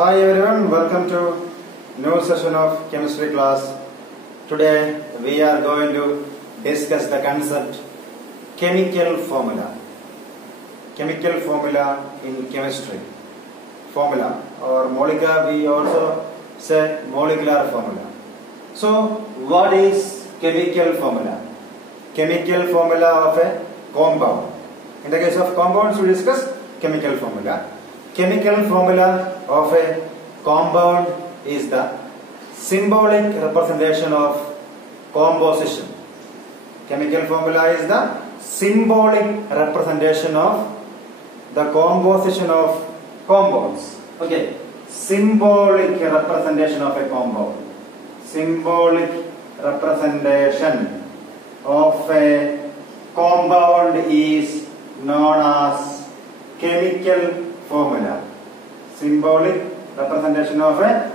Hi everyone, welcome to new session of chemistry class. Today we are going to discuss the concept chemical formula. Chemical formula in chemistry. Formula or molecular, we also say molecular formula. So what is chemical formula? Chemical formula of a compound. In the case of compounds we discuss chemical formula. Chemical formula of a compound is the symbolic representation of composition. Chemical formula is the symbolic representation of the composition of compounds. Okay, symbolic representation of a compound. Symbolic representation of a compound is known as chemical formula. Symbolic representation of a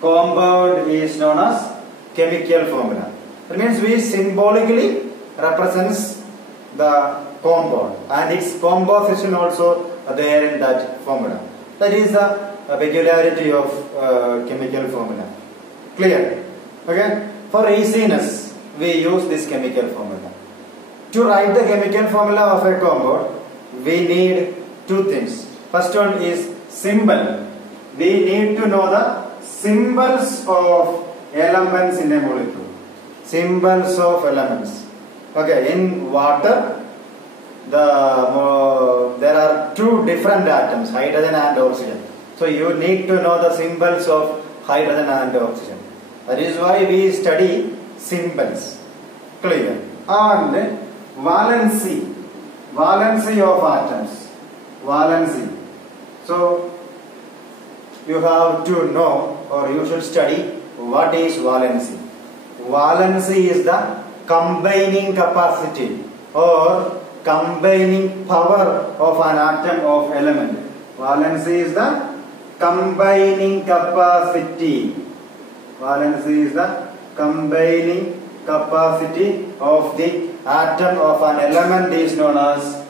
compound is known as chemical formula. That means we symbolically represents the compound and its composition also there in that formula. That is the peculiarity of chemical formula. Clear? Okay. For easiness, we use this chemical formula. To write the chemical formula of a compound, we need two things. First one is symbol. We need to know the symbols of elements in a molecule. Symbols of elements. Okay, in water, there are two different atoms, hydrogen and oxygen. So you need to know the symbols of hydrogen and oxygen. That is why we study symbols. Clear? And valency. Valency of atoms. Valency. So you have to know or you should study what is valency. Valency is the combining capacity or combining power of an atom of element. Valency is the combining capacity. Valency is the combining capacity of the atom of an element is known as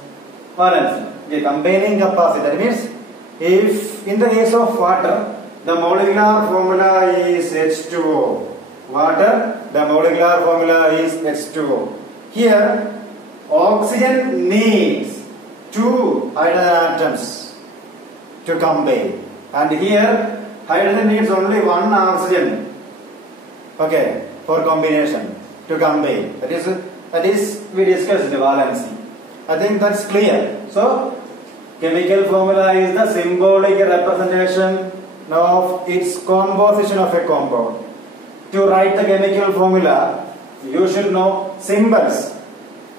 valency. Okay, combining capacity. That means if in the case of water, the molecular formula is H2O. Water, the molecular formula is H2O. Here, oxygen needs two hydrogen atoms to combine. And here, hydrogen needs only one oxygen. Okay, for combination to combine. That is we discussed the valency. I think that's clear. So, chemical formula is the symbolic representation of its composition of a compound. To write the chemical formula, you should know symbols.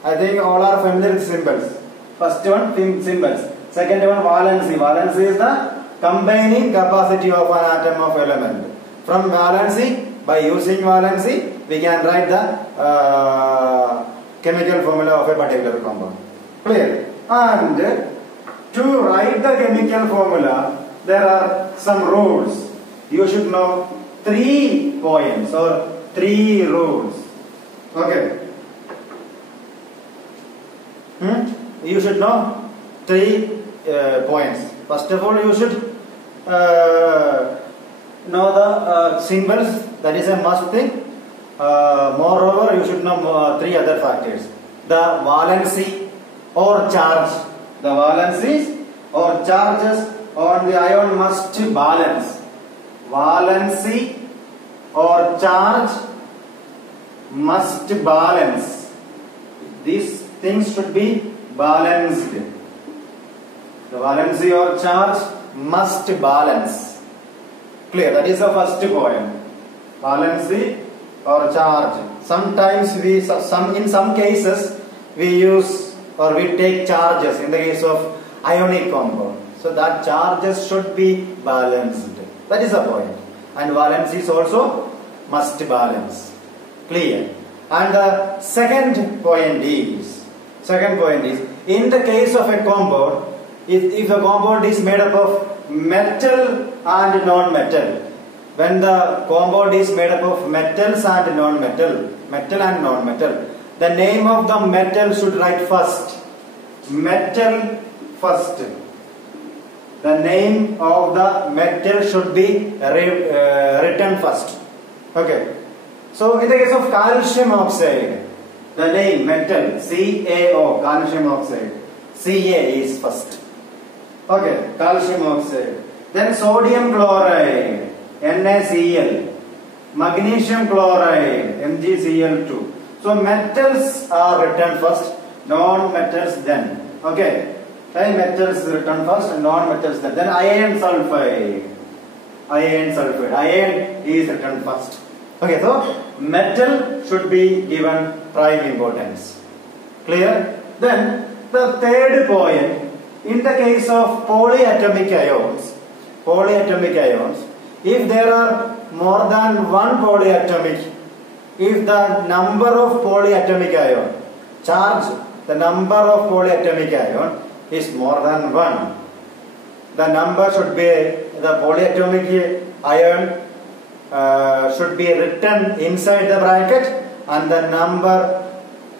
I think all are familiar with symbols. First one, symbols. Second one, valency. Valency is the combining capacity of an atom of element. From valency, by using valency, we can write the chemical formula of a particular compound. Clear? And to write the chemical formula, there are some rules. You should know 3 points or 3 rules. Okay. You should know 3 points. First of all, you should know the symbols. That is a must thing. Moreover, you should know 3 other factors. The valency or charge. The valencies or charges on the ion must balance. Valency or charge must balance. These things should be balanced. The valency or charge must balance. Clear? That is the first point. Valency or charge. Sometimes in some cases we use or we take charges in the case of ionic compound. So that charges should be balanced. That is the point. And valencies also must balance. Clear? And the second point is in the case of a compound, if the compound is made up of metal and non-metal, when the compound is made up of metals and non-metal, the name of the metal should write first. Metal first. the name of the metal should be written first. Okay. So in the case of calcium oxide, the name metal CaO, calcium oxide, Ca is first. Okay, calcium oxide. Then sodium chloride, NaCl. Magnesium chloride, MgCl2. So metals are written first, non-metals then. Okay, metals written first and non-metals then. Then iron sulfide. Iron is written first. Okay, so metal should be given prime importance. Clear? Then the third point, in the case of polyatomic ions, if there are more than one polyatomic, if the number of polyatomic ion, charge, the number of polyatomic ion is more than 1, the number should be, the polyatomic ion should be written inside the bracket and the number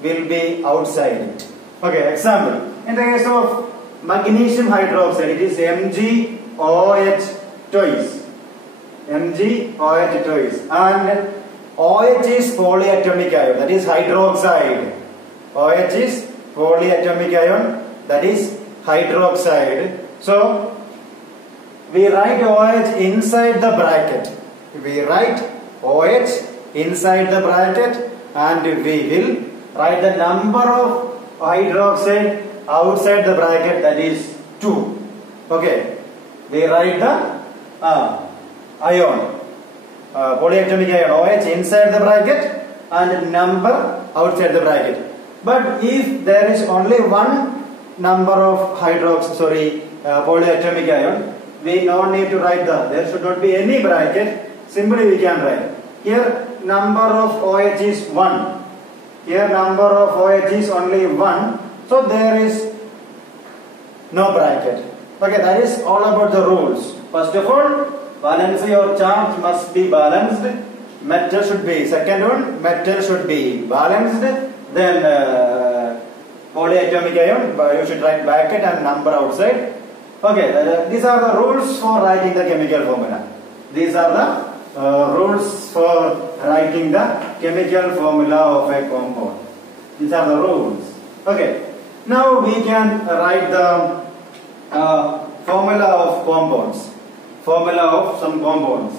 will be outside it. Okay, example, in the case of magnesium hydroxide, it is MgOH twice. MgOH twice, and OH is polyatomic ion, that is hydroxide. OH is polyatomic ion, that is hydroxide. So we write OH inside the bracket. We write OH inside the bracket and we will write the number of hydroxide outside the bracket, that is 2. Okay, we write the ion, polyatomic ion OH inside the bracket and number outside the bracket. But if there is only one number of polyatomic ion, we don't need to write there should not be any bracket, simply we can write. Here number of OH is 1. Here number of OH is only 1. So there is no bracket. Okay, that is all about the rules. First of all, valency or charge must be balanced. Metal should be, second one, metal should be balanced. Then polyatomic ion, you should write bracket and number outside. Okay, these are the rules for writing the chemical formula. These are the rules for writing the chemical formula of a compound. These are the rules. Okay, now we can write the formula of compounds. Formula of some compounds.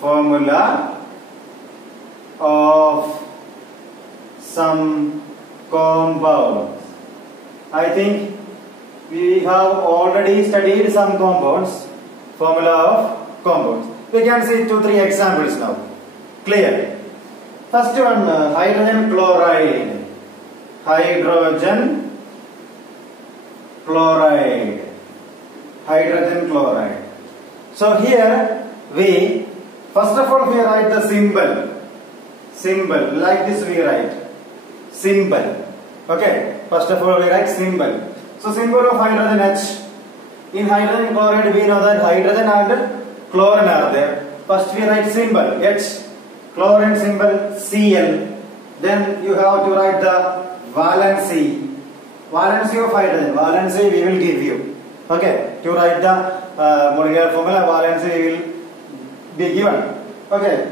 Formula of some compounds. I think we have already studied some compounds. Formula of compounds. We can see 2-3 examples now. Clear? First one, hydrogen chloride. Hydrogen chloride. Hydrogen chloride. So here we, first of all, we write the symbol. Symbol, like this we write. Symbol. Okay, first of all we write symbol. So symbol of hydrogen H. In hydrogen chloride we know that hydrogen and chlorine are there. First we write symbol H. Chlorine symbol Cl. Then you have to write the valency. Valency of hydrogen. Valency we will give you. Okay, to write the molecular formula, valency will be given. Okay,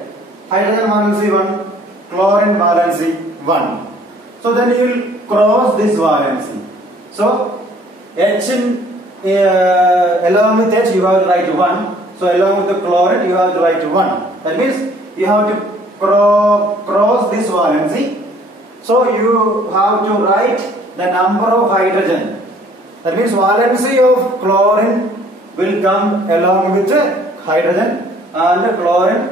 hydrogen valency 1, chlorine valency 1. So then you will cross this valency. So H along with H you have to write 1. So along with the chlorine you have to write 1. That means you have to cross this valency. So you have to write the number of hydrogen. That means valency of chlorine will come along with hydrogen, and chlorine,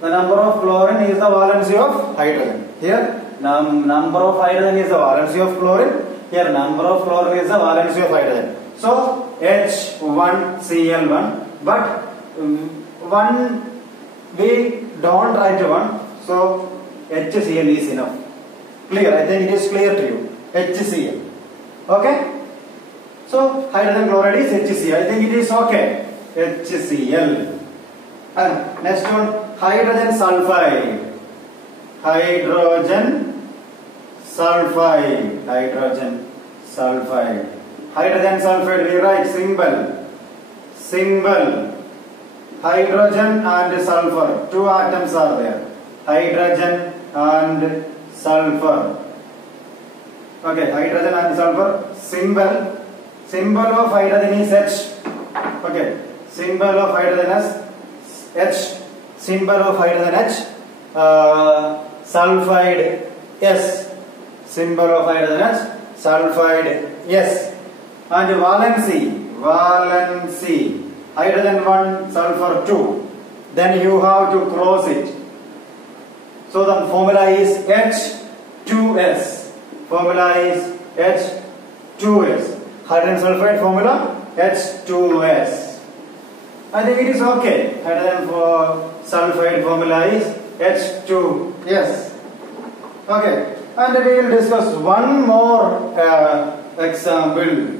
the number of chlorine is the valency of hydrogen. Here number of hydrogen is the valency of chlorine. Here number of chlorine is the valency of hydrogen. So H1Cl1, but 1 we don't write 1. So HCl is enough. Clear? I think it is clear to you. HCl. Okay? So hydrogen chloride is HCl. I think it is okay. HCl. And next one, hydrogen sulfide. Hydrogen sulfide. Hydrogen sulfide. hydrogen sulfide, we write symbol, hydrogen and sulfur, two atoms are there, hydrogen and sulfur. Okay, hydrogen and sulfur, symbol of hydrogen is H. Okay, symbol of hydrogen is H, symbol of hydrogen H, sulfide S, symbol of hydrogen H, sulfide S, and valency, hydrogen 1, sulfur 2, then you have to cross it. So the formula is H2S, formula is H2S, hydrogen sulfide formula H2S. I think it is okay. Hydrogen for sulfide formula is H2S. Okay, and we will discuss one more example.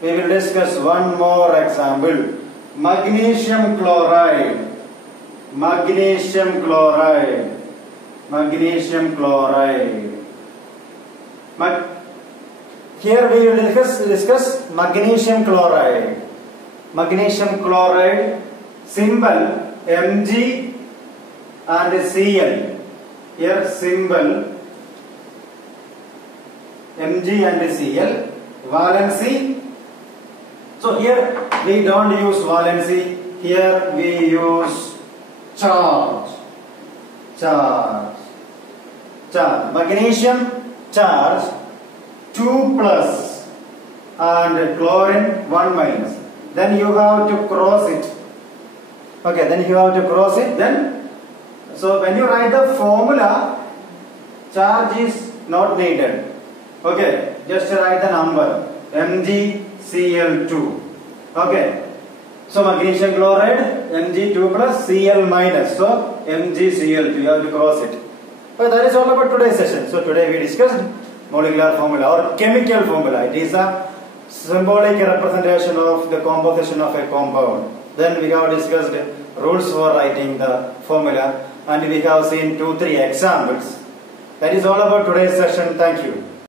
We will discuss one more example. Magnesium chloride. Here we will discuss magnesium chloride. Magnesium chloride, symbol Mg and Cl. Here symbol Mg and Cl. Valency. So here we don't use valency. Here we use charge. Magnesium charge 2 plus and chlorine 1 minus. Then you have to cross it. Okay, then you have to cross it. Then, so when you write the formula, charge is not needed. Okay, just write the number MgCl2. Okay, so magnesium chloride Mg2 plus Cl minus. So MgCl2, you have to cross it. But that is all about today's session. So today we discussed molecular formula or chemical formula. It is a symbolic representation of the composition of a compound. Then we have discussed rules for writing the formula, and we have seen 2-3 examples. That is all about today's session. Thank you.